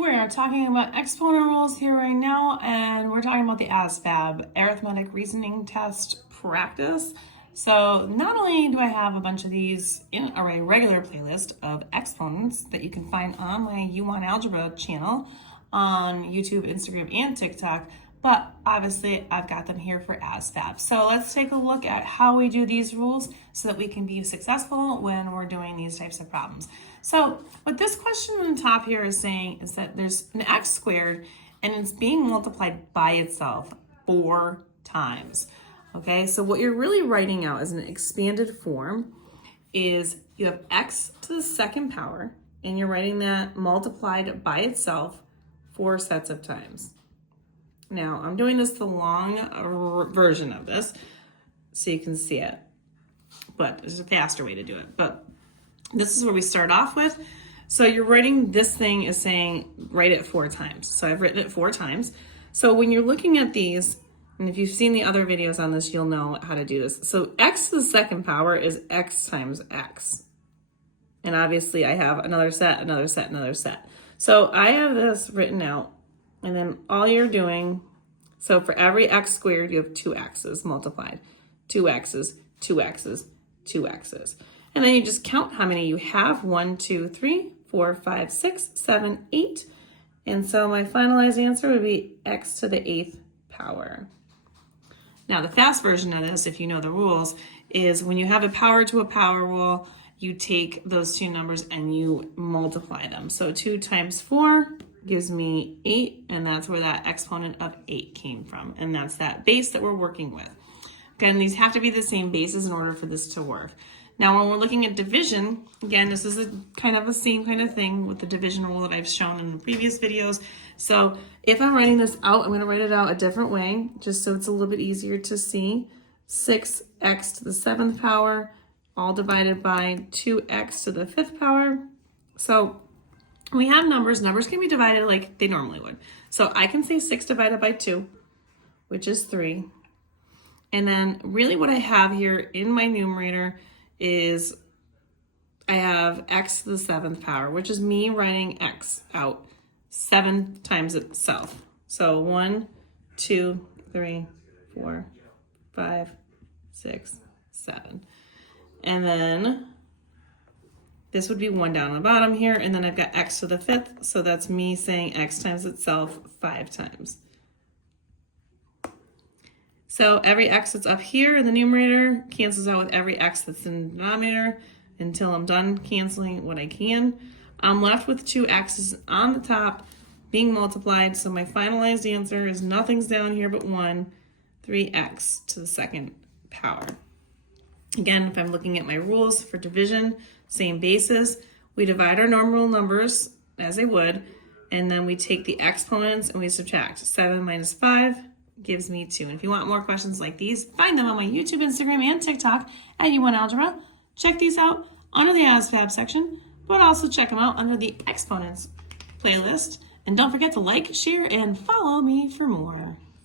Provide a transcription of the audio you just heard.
We're talking about exponent rules here right now, and we're talking about the ASVAB, Arithmetic Reasoning Test Practice. So not only do I have a bunch of these in a regular playlist of exponents that you can find on my YouWantAlgebra channel on YouTube, Instagram, and TikTok, but obviously I've got them here for ASVAB. So let's take a look at how we do these rules so that we can be successful when we're doing these types of problems. So what this question on the top here is saying is that there's an x squared and it's being multiplied by itself 4 times. Okay, so what you're really writing out as an expanded form is you have x to the second power and you're writing that multiplied by itself 4 sets of times. Now, I'm doing this the long version of this so you can see it, but there's a faster way to do it. But this is where we start off with. So you're writing this thing is saying write it 4 times. So I've written it 4 times. So when you're looking at these, and if you've seen the other videos on this, you'll know how to do this. So x to the second power is x times x. And obviously I have another set, another set, another set. So I have this written out. And then all you're doing, so for every x squared, you have 2 x's multiplied. 2 x's, 2 x's, 2 x's. And then you just count how many you have. 1, 2, 3, 4, 5, 6, 7, 8. And so my finalized answer would be x to the 8th power. Now the fast version of this, if you know the rules, is when you have a power to a power rule, you take those two numbers and you multiply them. So 2 times 4 gives me 8, and that's where that exponent of 8 came from. And that's that base that we're working with. Again, these have to be the same bases in order for this to work. Now, when we're looking at division, again, this is a kind of the same kind of thing with the division rule that I've shown in the previous videos. So if I'm writing this out, I'm going to write it out a different way, just so it's a little bit easier to see. 6x to the 7th power, all divided by 2x to the 5th power. So we have numbers. Numbers can be divided like they normally would. So I can say 6 divided by 2, which is 3. And then really what I have here in my numerator is I have x to the 7th power, which is me writing x out 7 times itself. So 1, 2, 3, 4, 5, 6, 7. And then this would be 1 down on the bottom here, and then I've got x to the 5th, so that's me saying x times itself 5 times. So every x that's up here in the numerator cancels out with every x that's in the denominator until I'm done canceling what I can. I'm left with 2 x's on the top being multiplied, so my finalized answer is nothing's down here but 1, 3x to the 2nd power. Again, if I'm looking at my rules for division, same basis, we divide our normal numbers as they would, and then we take the exponents and we subtract. 7 minus 5 gives me 2. And if you want more questions like these, find them on my YouTube, Instagram, and TikTok at YouWantAlgebra. Check these out under the ASVAB section, but also check them out under the exponents playlist. And don't forget to like, share, and follow me for more.